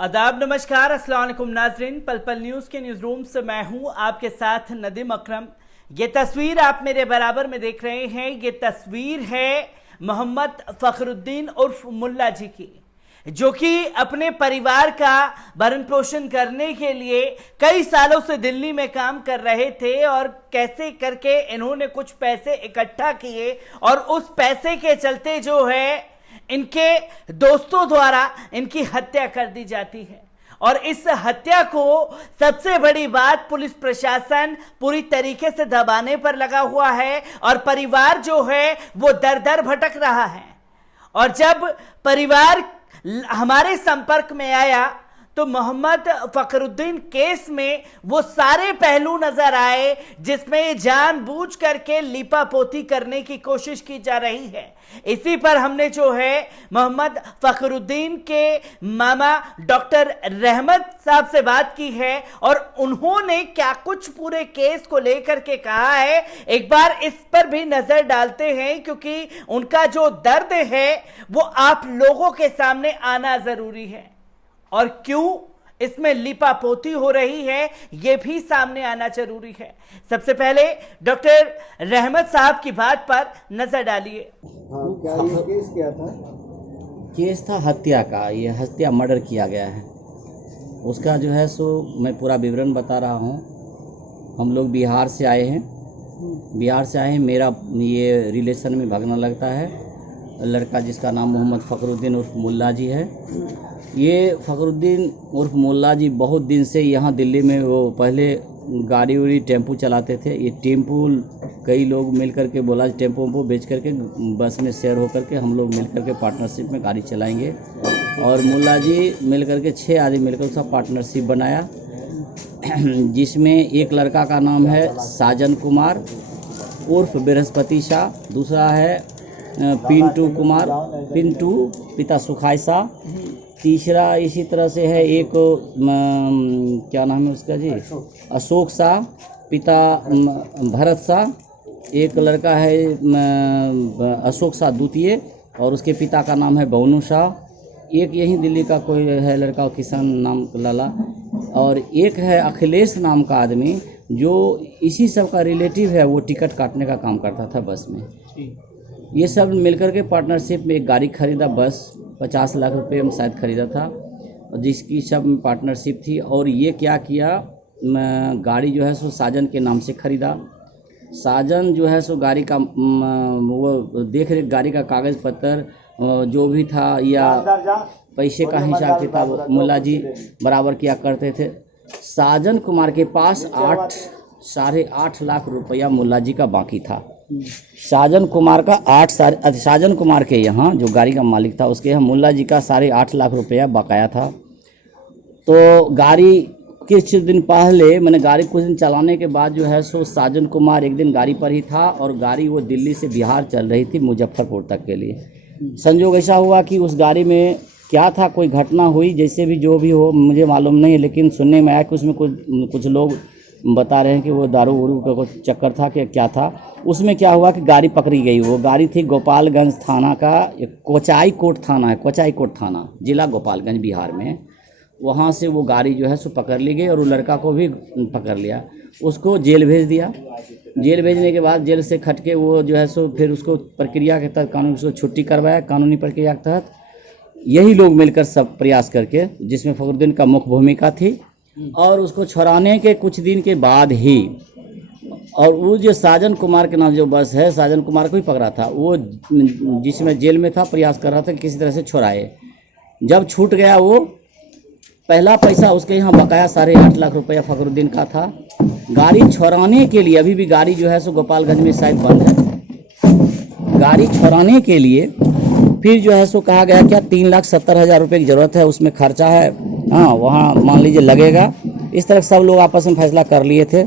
आदाब, नमस्कार, अस्सलाम वालेकुम नाजरीन। पल पल न्यूज़ के न्यूज़ रूम से मैं हूं आपके साथ नदीम अकरम। ये तस्वीर आप मेरे बराबर में देख रहे हैं, ये तस्वीर है मोहम्मद फखरुद्दीन उर्फ मुल्ला जी की, जो कि अपने परिवार का भरण पोषण करने के लिए कई सालों से दिल्ली में काम कर रहे थे और कैसे करके इन्होंने कुछ पैसे इकट्ठा किए और उस पैसे के चलते जो है इनके दोस्तों द्वारा इनकी हत्या कर दी जाती है। और इस हत्या को सबसे बड़ी बात, पुलिस प्रशासन पूरी तरीके से दबाने पर लगा हुआ है और परिवार जो है वो दर दर भटक रहा है। और जब परिवार हमारे संपर्क में आया तो मोहम्मद फखरुद्दीन केस में वो सारे पहलू नजर आए जिसमें जानबूझ करके लिपापोती करने की कोशिश की जा रही है। इसी पर हमने जो है मोहम्मद फखरुद्दीन के मामा डॉक्टर रहमत साहब से बात की है और उन्होंने क्या कुछ पूरे केस को लेकर के कहा है, एक बार इस पर भी नजर डालते हैं, क्योंकि उनका जो दर्द है वो आप लोगों के सामने आना जरूरी है और क्यों इसमें लिपापोती हो रही है यह भी सामने आना जरूरी है। सबसे पहले डॉक्टर रहमत साहब की बात पर नजर डालिए। क्या ये केस क्या था? केस था हत्या का। ये हत्या मर्डर किया गया है। उसका जो है सो मैं पूरा विवरण बता रहा हूँ। हम लोग बिहार से आए हैं। मेरा ये रिलेशन में भगना लगता है लड़का जिसका नाम मोहम्मद फखरुद्दीन उर्फ मुल्ला जी है। ये फखरुद्दीन उर्फ मुल्ला जी बहुत दिन से यहाँ दिल्ली में वो पहले गाड़ी उड़ी टेम्पू चलाते थे। ये टेम्पू कई लोग मिल कर के बोला टेम्पो को बेच करके बस में शेयर होकर के हम लोग मिल कर के पार्टनरशिप में गाड़ी चलाएंगे। और मुल्ला जी मिल कर के 6 आदमी मिलकर उसका पार्टनरशिप बनाया, जिसमें एक लड़का का नाम है साजन कुमार उर्फ बृहस्पति शाह, दूसरा है पिंटू कुमार, पिंटू पिता सुखाई शाह, तीसरा इसी तरह से है एक क्या नाम है उसका जी, अशोक शाह, पिता भरत शाह, एक लड़का है अशोक शाह द्वितीय और उसके पिता का नाम है बवनू शाह। एक यहीं दिल्ली का कोई है लड़का किसान नाम लाला, और एक है अखिलेश नाम का आदमी जो इसी सब का रिलेटिव है। वो टिकट काटने का काम करता था बस में। ये सब मिलकर के पार्टनरशिप में एक गाड़ी खरीदा, बस 50 लाख रुपए में शायद खरीदा था, जिसकी सब पार्टनरशिप थी। और ये क्या किया, गाड़ी जो है सो साजन के नाम से खरीदा। साजन जो है सो गाड़ी का वो देख रेख गाड़ी का कागज़ पत्र जो भी था या पैसे का हिसाब किताब मुल्ला जी बराबर किया करते थे। साजन कुमार के पास 8.5 लाख रुपया मुल्ला जी का बाकी था। साजन कुमार के यहाँ जो गाड़ी का मालिक था उसके यहाँ मुल्ला जी का 8.5 लाख रुपया बकाया था। तो गाड़ी कुछ दिन पहले मैंने गाड़ी कुछ दिन चलाने के बाद जो है सो साजन कुमार एक दिन गाड़ी पर ही था और गाड़ी वो दिल्ली से बिहार चल रही थी मुजफ्फरपुर तक के लिए। संजोग ऐसा हुआ कि उस गाड़ी में क्या था, कोई घटना हुई, जैसे भी जो भी हो मुझे मालूम नहीं है, लेकिन सुनने में आया कि उसमें कुछ लोग बता रहे हैं कि वो दारू उरू का कुछ चक्कर था कि क्या था। उसमें क्या हुआ कि गाड़ी पकड़ी गई। वो गाड़ी थी गोपालगंज थाना का, कोचाई कोट थाना है, कोचाई कोट थाना जिला गोपालगंज बिहार में। वहाँ से वो गाड़ी जो है सो पकड़ ली गई और वो लड़का को भी पकड़ लिया, उसको जेल भेज दिया। जेल भेजने के बाद जेल से खटके वो जो है सो फिर उसको प्रक्रिया के तहत कानून उसको छुट्टी करवाया, कानूनी प्रक्रिया के तहत। यही लोग मिलकर सब प्रयास करके, जिसमें फखरुद्दीन का मुख्य भूमिका थी। और उसको छुड़ाने के कुछ दिन के बाद ही, और वो जो साजन कुमार के नाम जो बस है, साजन कुमार को ही पकड़ा था। वो जिसमें जेल में था प्रयास कर रहा था कि किसी तरह से छुड़ाए। जब छूट गया वो, पहला पैसा उसके यहाँ बकाया 8.5 लाख रुपया फखरुद्दीन का था। गाड़ी छुड़ाने के लिए, अभी भी गाड़ी जो है सो गोपालगंज में शायद बंद है। गाड़ी छुड़ाने के लिए फिर जो है सो कहा गया क्या 3,70,000 रुपये की ज़रूरत है, उसमें खर्चा है, हाँ वहाँ मान लीजिए लगेगा। इस तरह सब लोग आपस में फैसला कर लिए थे।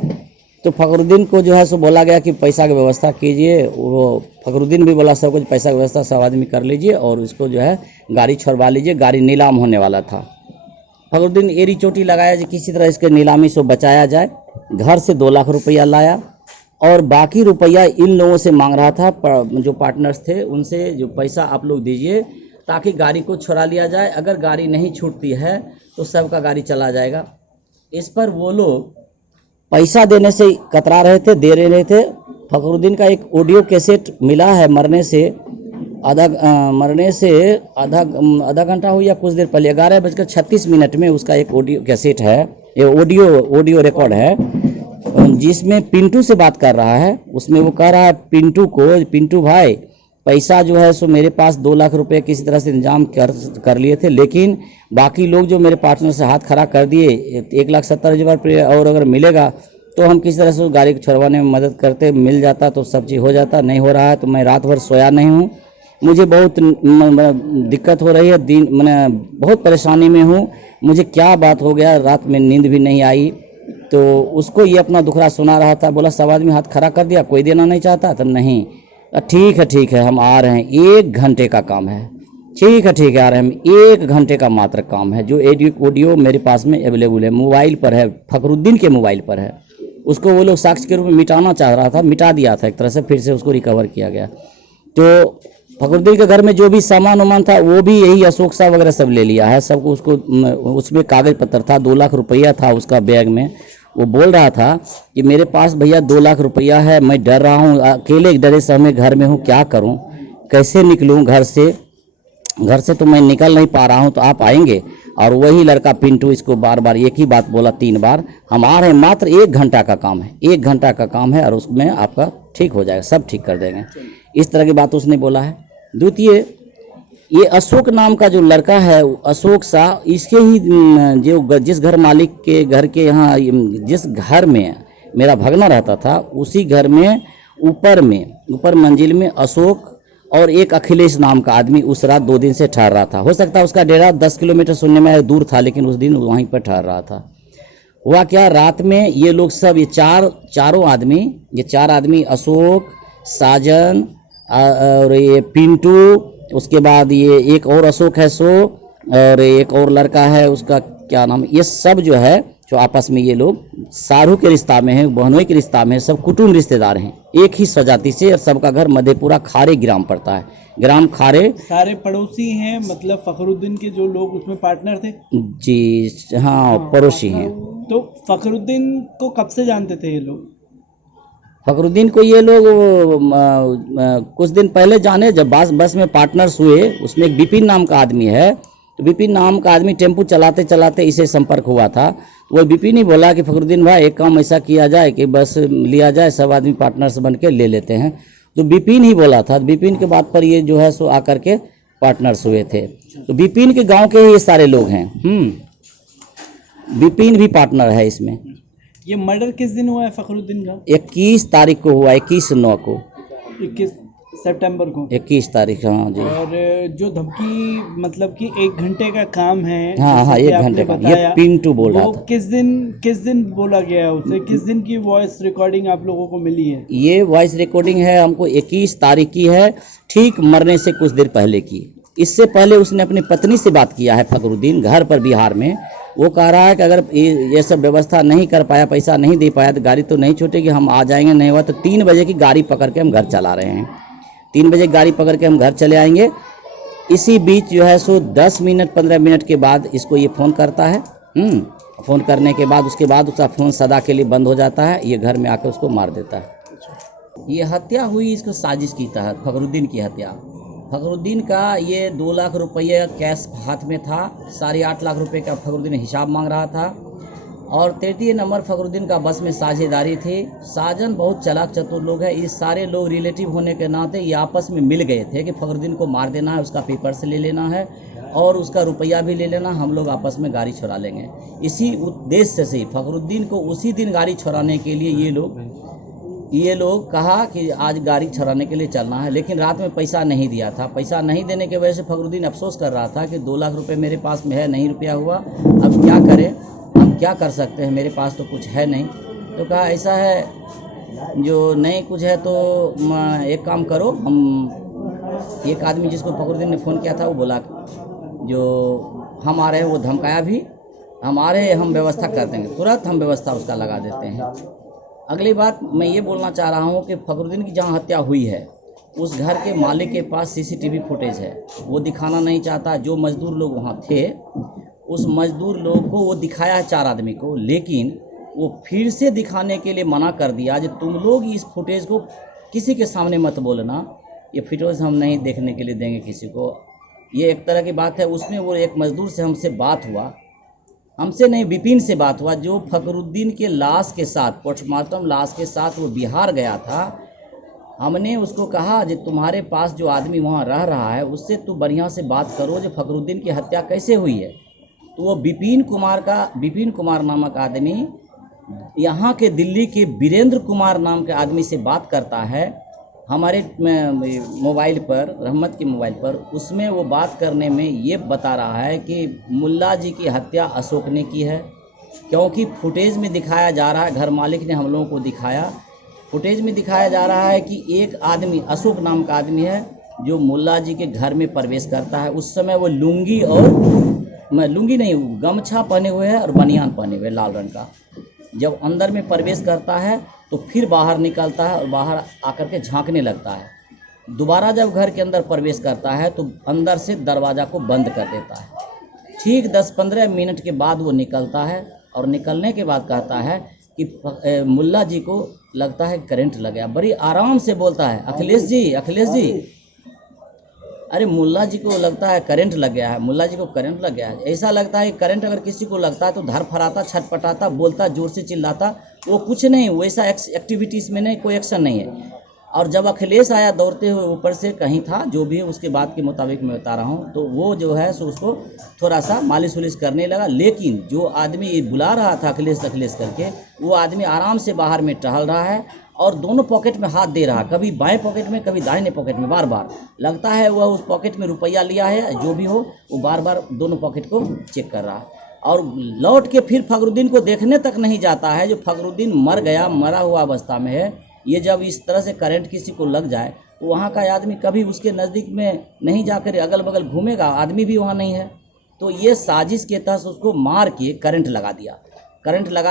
तो फखरुद्दीन को जो है सो बोला गया कि पैसा की व्यवस्था कीजिए। वो फखरुद्दीन भी बोला सब कुछ पैसा की व्यवस्था सब आदमी कर लीजिए और इसको जो है गाड़ी छुड़वा लीजिए। गाड़ी नीलाम होने वाला था। फखरुद्दीन एड़ी चोटी लगाया कि किसी तरह इसके नीलामी से बचाया जाए। घर से 2 लाख रुपया लाया और बाकी रुपया इन लोगों से मांग रहा था, जो पार्टनर्स थे उनसे, जो पैसा आप लोग दीजिए ताकि गाड़ी को छुड़ा लिया जाए। अगर गाड़ी नहीं छूटती है तो सबका गाड़ी चला जाएगा। इस पर वो लोग पैसा देने से कतरा रहे थे, दे रहे थे। फखरुद्दीन का एक ऑडियो कैसेट मिला है मरने से आधा घंटा हो या कुछ देर पहले 11:36 में उसका एक ऑडियो कैसेट है, ये ऑडियो रिकॉर्ड है, जिसमें पिंटू से बात कर रहा है। उसमें वो कह रहा है पिंटू भाई पैसा जो है सो मेरे पास 2 लाख रुपए किसी तरह से इंतजाम कर लिए थे, लेकिन बाकी लोग जो मेरे पार्टनर से हाथ खड़ा कर दिए 1,70,000 रुपये, और अगर मिलेगा तो हम किसी तरह से गाड़ी को छुड़वाने में मदद करते, मिल जाता तो सब चीज़ हो जाता। नहीं हो रहा है तो मैं रात भर सोया नहीं हूँ, मुझे बहुत दिक्कत हो रही है, मैंने बहुत परेशानी में हूँ, मुझे क्या बात हो गया, रात में नींद भी नहीं आई। तो उसको ये अपना दुखड़ा सुना रहा था। बोला सब आदमी हाथ खड़ा कर दिया, कोई देना नहीं चाहता। तो नहीं, ठीक है हम आ रहे हैं, 1 घंटे का काम है। ठीक है आ रहे हैं हम, 1 घंटे का मात्र काम है। जो ऑडियो मेरे पास में अवेलेबल है, मोबाइल पर है, फखरुद्दीन के मोबाइल पर है। उसको वो लोग साक्ष्य के रूप में मिटाना चाह रहा था, मिटा दिया था एक तरह से, फिर से उसको रिकवर किया गया। तो फखरुद्दीन के घर में जो भी सामान वामान था वो भी यही अशोक सा वगैरह सब ले लिया है, सबको। उसको उसमें कागज पत्र था, 2 लाख रुपया था उसका बैग में। वो बोल रहा था कि मेरे पास भैया 2 लाख रुपया है, मैं डर रहा हूँ, अकेले डरे से मैं घर में हूँ, क्या करूँ, कैसे निकलूँ घर से तो मैं निकल नहीं पा रहा हूँ, तो आप आएंगे। और वही लड़का पिंटू इसको बार बार एक ही बात बोला 3 बार, हम आ रहे हैं, मात्र 1 घंटा का काम है, 1 घंटा का काम है, और उसमें आपका ठीक हो जाएगा, सब ठीक कर देंगे। इस तरह की बात उसने बोला है। द्वितीय, ये अशोक नाम का जो लड़का है, अशोक शाह, इसके ही जो जिस घर मालिक के घर के यहाँ, जिस घर में मेरा भगना रहता था, उसी घर में ऊपर मंजिल में अशोक और एक अखिलेश नाम का आदमी उस रात 2 दिन से ठहर रहा था। हो सकता है उसका डेरा 10 किलोमीटर सुनने में दूर था, लेकिन उस दिन वहीं पर ठहर रहा था। हुआ क्या, रात में ये लोग सब, ये चार आदमी अशोक, साजन और ये पिंटू, उसके बाद ये एक और अशोक है और एक और लड़का है, उसका क्या नाम, ये सब जो है जो आपस में ये लोग सारू के रिश्ता में हैं, बहनोई के रिश्ता में, सब कुटुंब रिश्तेदार हैं, एक ही स्वजाति से। और सबका घर मधेपुरा खारे ग्राम पड़ता है, ग्राम खारे। सारे पड़ोसी हैं, मतलब फखरुद्दीन के जो लोग उसमें पार्टनर थे जी हाँ, पड़ोसी हैं। तो फखरुद्दीन को कब से जानते थे ये लोग? फखरुद्दीन को ये लोग कुछ दिन पहले जाने, जब बस में पार्टनर्स हुए, उसमें एक विपिन नाम का आदमी है। तो विपिन नाम का आदमी टेम्पू चलाते चलाते इसे संपर्क हुआ था। तो वो विपिन ही बोला कि फखरुद्दीन भाई एक काम ऐसा किया जाए कि बस लिया जाए, सब आदमी पार्टनर्स बन के ले लेते हैं। तो विपिन ही बोला था। विपिन के बात पर ये जो है सो आकर के पार्टनर्स हुए थे। तो विपिन के गाँव के ही ये सारे लोग हैं। विपिन भी पार्टनर है इसमें। ये मर्डर किस दिन हुआ है फखरुद्दीन का? 21 तारीख को हुआ, 21/9 को, 21 सितंबर को, 21 तारीख। हाँ जी। और जो धमकी, मतलब कि 1 घंटे का काम है। हाँ, 1 घंटे का, ये पिंटू बोल रहा था। किस दिन बोला गया है उसे? किस दिन की वॉइस रिकॉर्डिंग आप लोगों को मिली है? ये वॉइस रिकॉर्डिंग है हमको 21 तारीख की है, ठीक मरने से कुछ देर पहले की। इससे पहले उसने अपनी पत्नी से बात किया है फखरुद्दीन, घर पर बिहार में। वो कह रहा है कि अगर ये सब व्यवस्था नहीं कर पाया, पैसा नहीं दे पाया, तो गाड़ी तो नहीं छूटेगी, हम आ जाएंगे। नहीं हुआ तो 3 बजे की गाड़ी पकड़ के हम घर चला रहे हैं। 3 बजे गाड़ी पकड़ के हम घर चले आएंगे। इसी बीच जो है सो 10 मिनट 15 मिनट के बाद इसको ये फ़ोन करता है। फ़ोन करने के बाद उसके बाद उसका फ़ोन सदा के लिए बंद हो जाता है। ये घर में आकर उसको मार देता है। ये हत्या हुई इसको साजिश की तहत, फखरुद्दीन की हत्या। फखरुद्दीन का ये 2 लाख रुपये कैश हाथ में था, 8.5 लाख रुपए का फखरुद्दीन हिसाब मांग रहा था। और 33 नंबर फखरुद्दीन का बस में साझेदारी थी। साजन बहुत चालाक चतुर लोग हैं। ये सारे लोग रिलेटिव होने के नाते ये आपस में मिल गए थे कि फखरुद्दीन को मार देना है, उसका पेपर से ले लेना है और उसका रुपया भी ले लेना, हम लोग आपस में गाड़ी छुड़ा लेंगे। इसी उद्देश्य से फखरुद्दीन को उसी दिन गाड़ी छुड़ाने के लिए ये लोग कहा कि आज गाड़ी छुड़ाने के लिए चलना है। लेकिन रात में पैसा नहीं दिया था। पैसा नहीं देने की वजह से फखरुद्दीन अफसोस कर रहा था कि 2 लाख रुपए मेरे पास में है, नहीं रुपया हुआ, अब क्या करें, हम क्या कर सकते हैं, मेरे पास तो कुछ है नहीं। तो कहा ऐसा है, जो नहीं कुछ है तो एक काम करो, हम एक आदमी जिसको फखरुद्दीन ने फ़ोन किया था वो बोला जो हम आ रहे हैं, वो धमकाया भी, हम आ रहे हैं, हम व्यवस्था कर देंगे, तुरंत हम व्यवस्था उसका लगा देते हैं। अगली बात मैं ये बोलना चाह रहा हूँ कि फखरुद्दीन की जहाँ हत्या हुई है उस घर के मालिक के पास सीसीटीवी फुटेज है, वो दिखाना नहीं चाहता। जो मजदूर लोग वहाँ थे उस मजदूर लोग को वो दिखाया है 4 आदमी को, लेकिन वो फिर से दिखाने के लिए मना कर दिया कि तुम लोग इस फुटेज को किसी के सामने मत बोलना, ये फुटेज हम नहीं देखने के लिए देंगे किसी को। ये एक तरह की बात है। उसमें वो एक मजदूर से हमसे बात हुआ, हमसे नहीं विपिन से बात हुआ, जो फखरुद्दीन के लाश के साथ, पोस्टमार्टम लाश के साथ वो बिहार गया था। हमने उसको कहा कि तुम्हारे पास जो आदमी वहाँ रह रहा है उससे तू बढ़िया से बात करो, जो फखरुद्दीन की हत्या कैसे हुई है। तो वो विपिन कुमार नामक आदमी यहाँ के दिल्ली के वीरेंद्र कुमार नाम के आदमी से बात करता है हमारे मोबाइल पर, रहमत के मोबाइल पर। उसमें वो बात करने में ये बता रहा है कि मुल्ला जी की हत्या अशोक ने की है, क्योंकि फुटेज में दिखाया जा रहा है, घर मालिक ने हम लोगों को दिखाया, फुटेज में दिखाया जा रहा है कि एक आदमी अशोक नाम का आदमी है जो मुल्ला जी के घर में प्रवेश करता है। उस समय वो लुंगी और लुंगी नहीं, गमछा पहने हुए है और बनियान पहने हुए लाल रंग का। जब अंदर में प्रवेश करता है तो फिर बाहर निकलता है और बाहर आकर के झांकने लगता है। दोबारा जब घर के अंदर प्रवेश करता है तो अंदर से दरवाज़ा को बंद कर देता है। ठीक 10-15 मिनट के बाद वो निकलता है और निकलने के बाद कहता है कि मुल्ला जी को लगता है करंट लग गया। बड़ी आराम से बोलता है, अखिलेश जी, अरे मुल्ला जी को लगता है करंट लग गया है, मुल्ला जी को करंट लग गया है। ऐसा लगता है करंट अगर किसी को लगता है तो धरफराता, छटपटाता, बोलता, जोर से चिल्लाता। वो कुछ नहीं, वैसा एक्टिविटीज़ में नहीं, कोई एक्शन नहीं है। और जब अखिलेश आया दौड़ते हुए, ऊपर से कहीं था, जो भी है उसके बाद के मुताबिक मैं बता रहा हूँ, तो वो जो है सो उसको थोड़ा सा मालिश वालिश करने लगा। लेकिन जो आदमी बुला रहा था अखिलेश करके, वो आदमी आराम से बाहर में टहल रहा है और दोनों पॉकेट में हाथ दे रहा है, कभी बाएं पॉकेट में कभी दाहिने पॉकेट में, बार बार। लगता है वह उस पॉकेट में रुपया लिया है, जो भी हो, वो बार बार दोनों पॉकेट को चेक कर रहा है। और लौट के फिर फखरुद्दीन को देखने तक नहीं जाता है, जो फखरुद्दीन मर गया, मरा हुआ अवस्था में है। ये जब इस तरह से करंट किसी को लग जाए तो वहाँ का आदमी कभी उसके नज़दीक में नहीं जाकर अगल बगल घूमेगा, आदमी भी वहाँ नहीं है। तो ये साजिश के तहत उसको मार के करंट लगा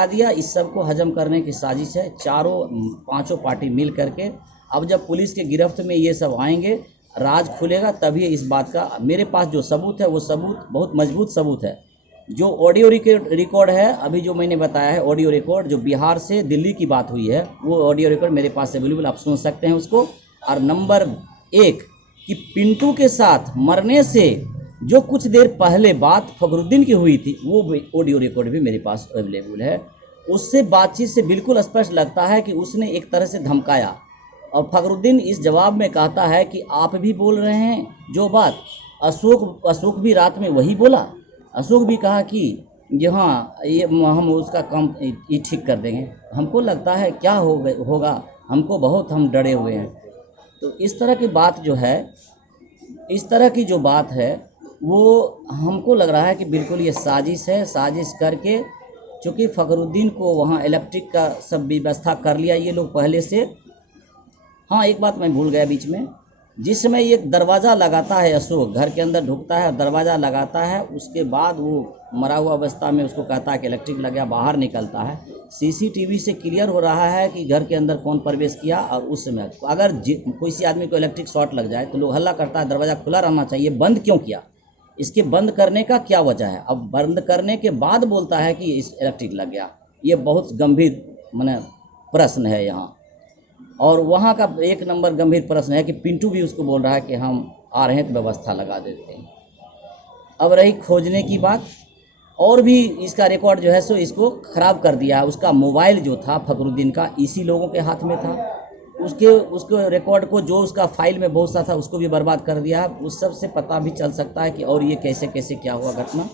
दिया। इस सब को हजम करने की साजिश है, पांचों पार्टी मिल करके। अब जब पुलिस के गिरफ्त में ये सब आएंगे, राज खुलेगा, तभी इस बात का मेरे पास जो सबूत है वो सबूत बहुत मजबूत सबूत है। जो ऑडियो रिकॉर्ड है, अभी जो मैंने बताया है ऑडियो रिकॉर्ड, जो बिहार से दिल्ली की बात हुई है, वो ऑडियो रिकॉर्ड मेरे पास अवेलेबल, आप सुन सकते हैं उसको। और नंबर 1 कि पिंटू के साथ मरने से जो कुछ देर पहले बात फखरुद्दीन की हुई थी, वो ऑडियो रिकॉर्ड भी मेरे पास अवेलेबल है। उससे बातचीत से बिल्कुल स्पष्ट लगता है कि उसने एक तरह से धमकाया, और फखरुद्दीन इस जवाब में कहता है कि आप भी बोल रहे हैं जो बात, अशोक भी रात में वही बोला। अशोक भी कहा कि ये हाँ, ये हम उसका काम ये ठीक कर देंगे। हमको लगता है क्या होगा, हमको बहुत हम डरे हुए हैं। तो इस तरह की बात जो है, इस तरह की जो बात है, वो हमको लग रहा है कि बिल्कुल ये साजिश है। साजिश करके, चूँकि फखरुद्दीन को वहाँ इलेक्ट्रिक का सब व्यवस्था कर लिया ये लोग पहले से। हाँ, एक बात मैं भूल गया बीच में, जिस समय एक दरवाज़ा लगाता है, अशोक घर के अंदर ढुकता है, दरवाज़ा लगाता है, उसके बाद वो मरा हुआ अवस्था में उसको कहता है कि इलेक्ट्रिक लग गया, बाहर निकलता है। सीसीटीवी से क्लियर हो रहा है कि घर के अंदर कौन प्रवेश किया। और उस समय अगर किसी आदमी को इलेक्ट्रिक शॉर्ट लग जाए तो लोग हल्ला करता है दरवाज़ा खुला रहना चाहिए, बंद क्यों किया, इसके बंद करने का क्या वजह है। अब बंद करने के बाद बोलता है कि इस इलेक्ट्रिक लग गया। ये बहुत गंभीर माने प्रश्न है यहाँ। और वहाँ का 1 नंबर गंभीर प्रश्न है कि पिंटू भी उसको बोल रहा है कि हम आ रहे हैं तो व्यवस्था लगा देते हैं। अब रही खोजने की बात, और भी इसका रिकॉर्ड जो है सो इसको ख़राब कर दिया है। उसका मोबाइल जो था फखरुद्दीन का, इसी लोगों के हाथ में था। उसके रिकॉर्ड को, जो उसका फाइल में बहुत सा था, उसको भी बर्बाद कर दिया है। उस सब से पता भी चल सकता है कि और ये कैसे कैसे क्या हुआ घटना।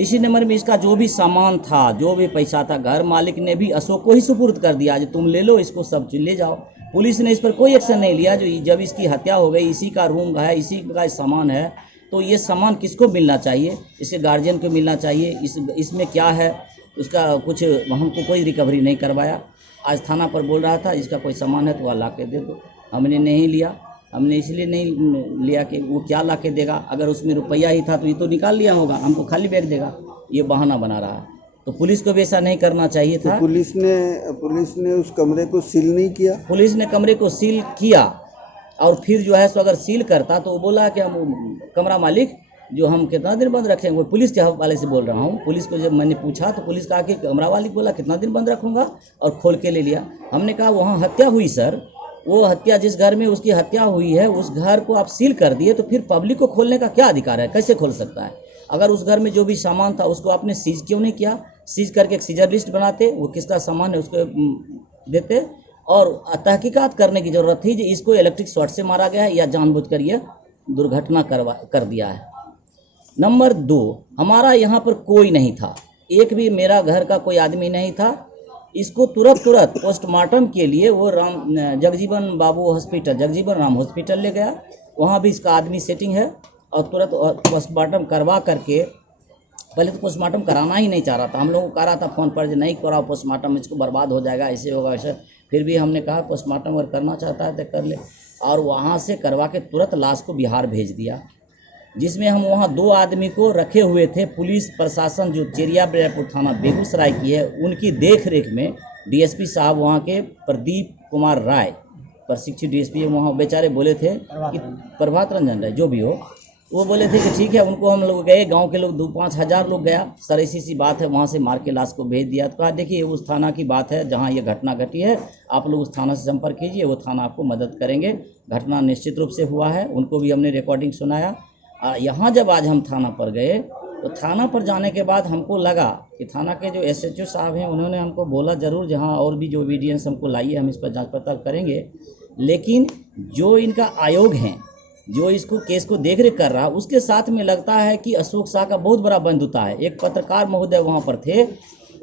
इसी नंबर में इसका जो भी सामान था, जो भी पैसा था, घर मालिक ने भी अशोक को ही सुपुर्द कर दिया, जो तुम ले लो इसको, सब चीज ले जाओ। पुलिस ने इस पर कोई एक्शन नहीं लिया। जो जब इसकी हत्या हो गई, इसी का रूम है, इसी का सामान है, तो ये सामान किसको मिलना चाहिए, इसके गार्जियन को मिलना चाहिए। इसमें क्या है उसका कुछ हमको कोई रिकवरी नहीं करवाया। आज थाना पर बोल रहा था इसका कोई सामान है तो वह ला के दे दो, हमने नहीं लिया। हमने इसलिए नहीं लिया कि वो क्या ला के देगा, अगर उसमें रुपया ही था तो ये तो निकाल लिया होगा, हमको खाली बैग देगा। ये बहाना बना रहा है, तो पुलिस को भी ऐसा नहीं करना चाहिए था। तो पुलिस ने उस कमरे को सील नहीं किया। पुलिस ने कमरे को सील किया, और फिर जो है सो अगर सील करता तो वो बोला कि हम कमरा मालिक जो हम कितना दिन बंद रखेंगे, वो पुलिस के हवाले से बोल रहा हूँ। पुलिस को जब मैंने पूछा तो पुलिस कहा कि कमरा मालिक बोला कितना दिन बंद रखूँगा, और खोल के ले लिया। हमने कहा वहाँ हत्या हुई सर, वो हत्या जिस घर में उसकी हत्या हुई है उस घर को आप सील कर दिए तो फिर पब्लिक को खोलने का क्या अधिकार है, कैसे खोल सकता है? अगर उस घर में जो भी सामान था उसको आपने सीज क्यों नहीं किया? सीज करके एक सीजर लिस्ट बनाते, वो किसका सामान है उसको देते, और तहकीकात करने की ज़रूरत थी कि इसको इलेक्ट्रिक शॉर्ट से मारा गया है या जानबूझकर ये दुर्घटना कर दिया है। नंबर 2, हमारा यहाँ पर कोई नहीं था, एक भी मेरा घर का कोई आदमी नहीं था। इसको तुरंत पोस्टमार्टम के लिए वो जगजीवन राम हॉस्पिटल ले गया, वहाँ भी इसका आदमी सेटिंग है, और तुरंत पोस्टमार्टम करवा करके, पहले तो पोस्टमार्टम कराना ही नहीं चाह रहा था, हम लोगों को कह रहा था फ़ोन पर नहीं कराओ पोस्टमार्टम, इसको बर्बाद हो जाएगा, ऐसे होगा वैसे। फिर भी हमने कहा पोस्टमार्टम अगर करना चाहता है तो कर ले, और वहाँ से करवा के तुरंत लाश को बिहार भेज दिया, जिसमें हम वहाँ 2 आदमी को रखे हुए थे। पुलिस प्रशासन जो चेरिया ब्रैपुर थाना बेगूसराय की है, उनकी देख रेख में डीएसपी साहब वहाँ के प्रदीप कुमार राय, प्रशिक्षित डीएसपी, वहाँ बेचारे बोले थे कि प्रभात रंजन राय जो भी हो, वो बोले थे कि ठीक है। उनको हम लोग गए, गांव के लोग 2-5 हज़ार लोग गया, सर ऐसी सी बात है, वहाँ से मार के लाश को भेज दिया। तो कहा देखिए उस थाना की बात है जहाँ ये घटना घटी है, आप लोग उस थाना से संपर्क कीजिए, वो थाना आपको मदद करेंगे। घटना निश्चित रूप से हुआ है, उनको भी हमने रिकॉर्डिंग सुनाया। यहाँ जब आज हम थाना पर गए तो थाना पर जाने के बाद हमको लगा कि थाना के जो एसएचओ साहब हैं उन्होंने हमको बोला ज़रूर जहाँ और भी जो एविडेंस हमको लाइए हम इस पर जांच पड़ताल करेंगे, लेकिन जो इनका आयोग है जो इसको केस को देख रेख कर रहा, उसके साथ में लगता है कि अशोक शाह का बहुत बड़ा बंधुता है। एक पत्रकार महोदय वहाँ पर थे,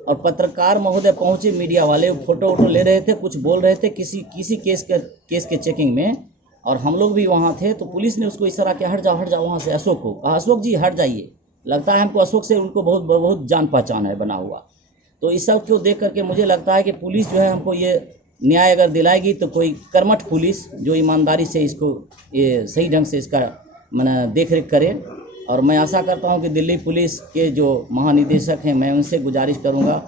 और पत्रकार महोदय पहुँचे, मीडिया वाले फोटो ले रहे थे, कुछ बोल रहे थे किसी केस के चेकिंग में, और हम लोग भी वहाँ थे। तो पुलिस ने उसको इशारा किया हट जाओ वहाँ से, अशोक को कहा अशोक जी हट जाइए, लगता है हमको अशोक से उनको बहुत जान पहचान है बना हुआ। तो इस सब को देख करके मुझे लगता है कि पुलिस जो है हमको ये न्याय अगर दिलाएगी तो कोई कर्मठ पुलिस जो ईमानदारी से इसको ये सही ढंग से इसका मैंने देख रेख करे। और मैं आशा करता हूँ कि दिल्ली पुलिस के जो महानिदेशक हैं, मैं उनसे गुजारिश करूँगा,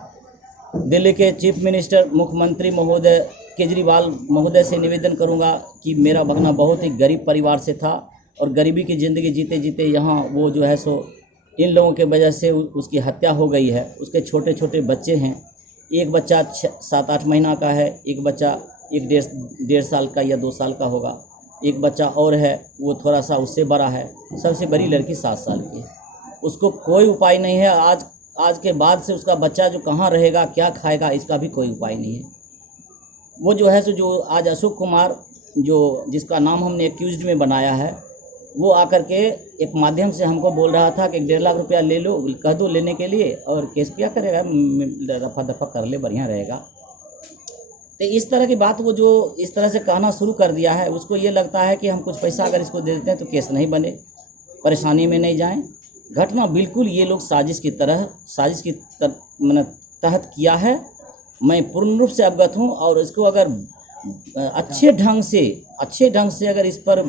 दिल्ली के चीफ मिनिस्टर मुख्यमंत्री महोदय केजरीवाल महोदय से निवेदन करूंगा कि मेरा भगना बहुत ही गरीब परिवार से था, और गरीबी की ज़िंदगी जीते जीते यहाँ वो जो है सो इन लोगों के वजह से उसकी हत्या हो गई है। उसके छोटे छोटे बच्चे हैं, एक बच्चा 7-8 महीना का है, एक बच्चा 1-1.5 साल का या 2 साल का होगा, एक बच्चा और है वो थोड़ा सा उससे बड़ा है, सबसे बड़ी लड़की 7 साल की है। उसको कोई उपाय नहीं है, आज के बाद से उसका बच्चा जो कहाँ रहेगा, क्या खाएगा, इसका भी कोई उपाय नहीं है। वो जो है सो जो आज अशोक कुमार जो जिसका नाम हमने एक्यूज्ड में बनाया है, वो आकर के एक माध्यम से हमको बोल रहा था कि 1.5 लाख रुपया ले लो, कह दो लेने के लिए, और केस क्या करेगा, रफा दफा कर ले, बढ़िया रहेगा। तो इस तरह की बात वो जो इस तरह से कहना शुरू कर दिया है, उसको ये लगता है कि हम कुछ पैसा अगर इसको दे देते हैं तो केस नहीं बने, परेशानी में नहीं जाएं। घटना बिल्कुल ये लोग साजिश की तहत किया है, मैं पूर्ण रूप से अवगत हूँ। और इसको अगर अच्छे ढंग से अगर इस पर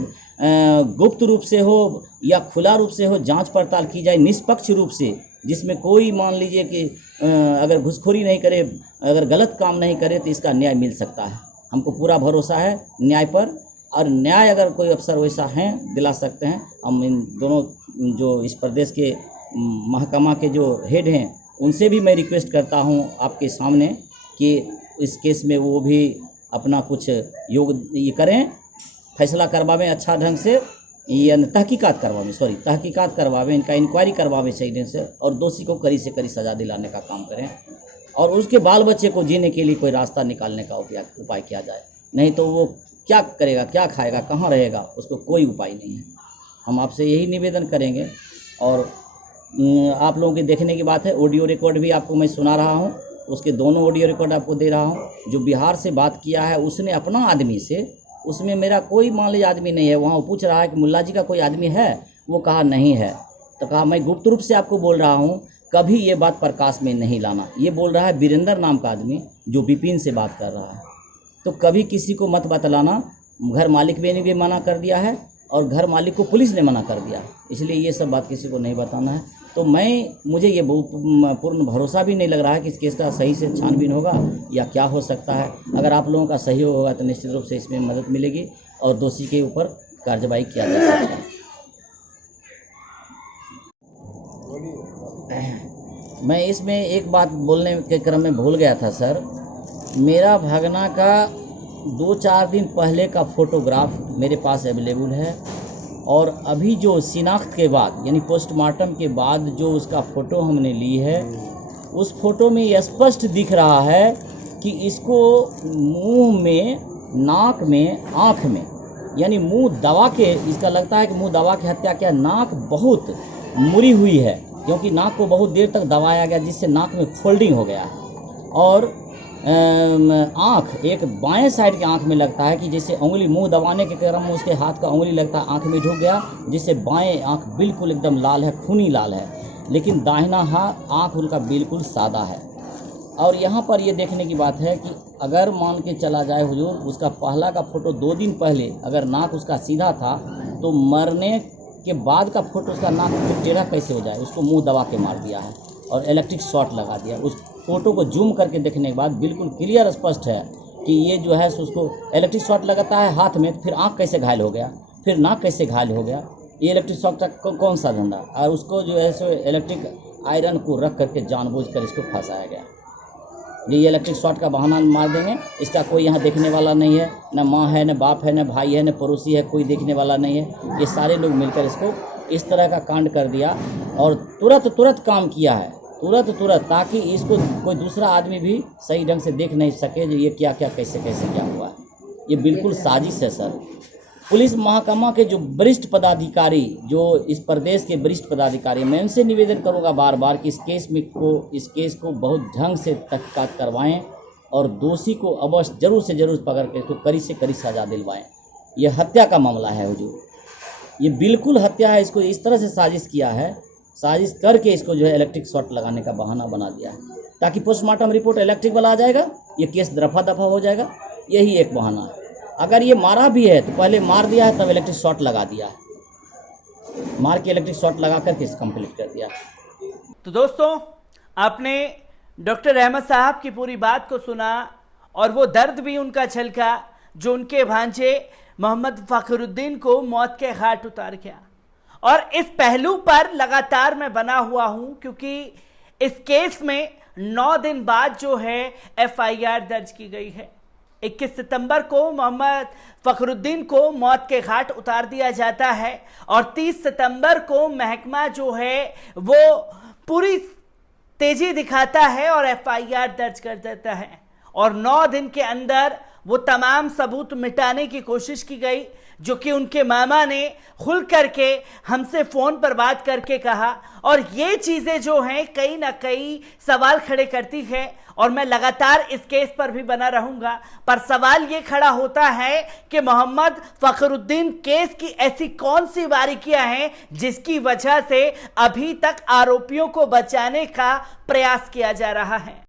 गुप्त रूप से हो या खुला रूप से हो जांच पड़ताल की जाए, निष्पक्ष रूप से, जिसमें कोई मान लीजिए कि अगर घुसखोरी नहीं करे, अगर गलत काम नहीं करे, तो इसका न्याय मिल सकता है। हमको पूरा भरोसा है न्याय पर, और न्याय अगर कोई अफसर वैसा हैं दिला सकते हैं। हम इन दोनों जो इस प्रदेश के महकमा के जो हेड हैं उनसे भी मैं रिक्वेस्ट करता हूं आपके सामने कि इस केस में वो भी अपना कुछ ये करें, फैसला करवावें अच्छा ढंग से, या तहकीकात करवावें, इनका इंक्वायरी करवावें सही ढंग से, और दोषी को कड़ी से कड़ी सज़ा दिलाने का काम करें, और उसके बाल बच्चे को जीने के लिए कोई रास्ता निकालने का उपाय किया जाए। नहीं तो वो क्या करेगा, क्या खाएगा, कहाँ रहेगा, उसको कोई उपाय नहीं है। हम आपसे यही निवेदन करेंगे। और आप लोगों के देखने की बात है, ऑडियो रिकॉर्ड भी आपको मैं सुना रहा हूँ, उसके दोनों ऑडियो रिकॉर्ड आपको दे रहा हूँ। जो बिहार से बात किया है उसने अपना आदमी से, उसमें मेरा कोई मान लीजिए आदमी नहीं है, वहाँ वो पूछ रहा है कि मुल्ला जी का कोई आदमी है, वो कहा नहीं है। तो कहा मैं गुप्त रूप से आपको बोल रहा हूँ, कभी ये बात प्रकाश में नहीं लाना। ये बोल रहा है वीरेंद्र नाम का आदमी जो विपिन से बात कर रहा है, तो कभी किसी को मत बतलाना। घर मालिक ने भी मना कर दिया है, और घर मालिक को पुलिस ने मना कर दिया, इसलिए ये सब बात किसी को नहीं बताना है। तो मुझे ये पूर्ण भरोसा भी नहीं लग रहा है कि इस केस का सही से छानबीन होगा या क्या हो सकता है। अगर आप लोगों का सहयोग होगा तो निश्चित रूप से इसमें मदद मिलेगी। और दोषी के ऊपर कार्रवाई किया जा सकता है। मैं इसमें एक बात बोलने के क्रम में भूल गया था सर। मेरा भागना का 2-4 दिन पहले का फोटोग्राफ मेरे पास अवेलेबल है, और अभी जो शिनाख्त के बाद यानी पोस्टमार्टम के बाद जो उसका फ़ोटो हमने ली है, उस फोटो में ये स्पष्ट दिख रहा है कि इसको मुंह में, नाक में, आँख में, यानी मुंह दबा के, इसका लगता है कि मुंह दबा के हत्या किया। नाक बहुत मुड़ी हुई है क्योंकि नाक को बहुत देर तक दबाया गया, जिससे नाक में फोल्डिंग हो गया है। और आँख, एक बाएं साइड की आँख में लगता है कि जैसे उंगली, मुंह दबाने के क्रम में उसके हाथ का उंगली लगता है आँख में ढुक गया, जिससे बाएं आँख बिल्कुल एकदम लाल है, खूनी लाल है। लेकिन दाहिना हाथ आँख उनका बिल्कुल सादा है। और यहाँ पर ये देखने की बात है कि अगर मान के चला जाए हुजूर, उसका पहला का फ़ोटो 2 दिन पहले अगर नाक उसका सीधा था, तो मरने के बाद का फ़ोटो उसका नाक टेढ़ा कैसे हो जाए? उसको मुंह दबा के मार दिया है और इलेक्ट्रिक शॉट लगा दिया। उस फोटो को जूम करके देखने के बाद बिल्कुल क्लियर स्पष्ट है कि ये जो है उसको इलेक्ट्रिक शॉट लगाता है हाथ में, फिर आँख कैसे घायल हो गया, फिर नाक कैसे घायल हो गया, ये इलेक्ट्रिक शॉट का कौन सा धंधा? और उसको जो है सो इलेक्ट्रिक आयरन को रख करके जानबूझकर इसको फंसाया गया। ये इलेक्ट्रिक शॉट का बहाना मार देंगे, इसका कोई यहाँ देखने वाला नहीं है, न माँ है, न बाप है, न भाई है, न पड़ोसी है, कोई देखने वाला नहीं है। ये सारे लोग मिलकर इसको इस तरह का कांड कर दिया और तुरंत काम किया है, तुरंत, ताकि इसको कोई दूसरा आदमी भी सही ढंग से देख नहीं सके जो ये क्या कैसे क्या हुआ है। ये बिल्कुल साजिश है सर। पुलिस महकमा के जो वरिष्ठ पदाधिकारी, जो इस प्रदेश के वरिष्ठ पदाधिकारी, मैं उनसे निवेदन करूंगा बार कि इस केस को बहुत ढंग से तहकीकात करवाएं और दोषी को अवश्य जरूर से जरूर पकड़ के इसको कड़ी से कड़ी सजा दिलवाएं। ये हत्या का मामला है हुजूर, ये बिल्कुल हत्या है। इसको इस तरह से साजिश किया है, साजिश करके इसको जो है इलेक्ट्रिक शॉट लगाने का बहाना बना दिया है, ताकि पोस्टमार्टम रिपोर्ट इलेक्ट्रिक वाला आ जाएगा, ये केस दफा हो जाएगा। यही एक बहाना है। अगर ये मारा भी है तो पहले मार दिया है, तब इलेक्ट्रिक शॉट लगा दिया है, मार के इलेक्ट्रिक शॉट लगा करके इसे कंप्लीट कर दिया। तो दोस्तों, आपने डॉक्टर अहमद साहब की पूरी बात को सुना और वो दर्द भी उनका झलका जो उनके भांजे मोहम्मद फखरुद्दीन को मौत के घाट उतार गया। और इस पहलू पर लगातार मैं बना हुआ हूं, क्योंकि इस केस में 9 दिन बाद जो है FIR दर्ज की गई है। 21 सितंबर को मोहम्मद फखरुद्दीन को मौत के घाट उतार दिया जाता है और 30 सितंबर को महकमा जो है वो पूरी तेजी दिखाता है और FIR दर्ज कर देता है। और 9 दिन के अंदर वो तमाम सबूत मिटाने की कोशिश की गई, जो कि उनके मामा ने खुल करके हमसे फ़ोन पर बात करके कहा। और ये चीज़ें जो हैं कहीं ना कहीं सवाल खड़े करती है और मैं लगातार इस केस पर भी बना रहूंगा। पर सवाल ये खड़ा होता है कि मोहम्मद फखरुद्दीन केस की ऐसी कौन सी बारीकियां हैं जिसकी वजह से अभी तक आरोपियों को बचाने का प्रयास किया जा रहा है।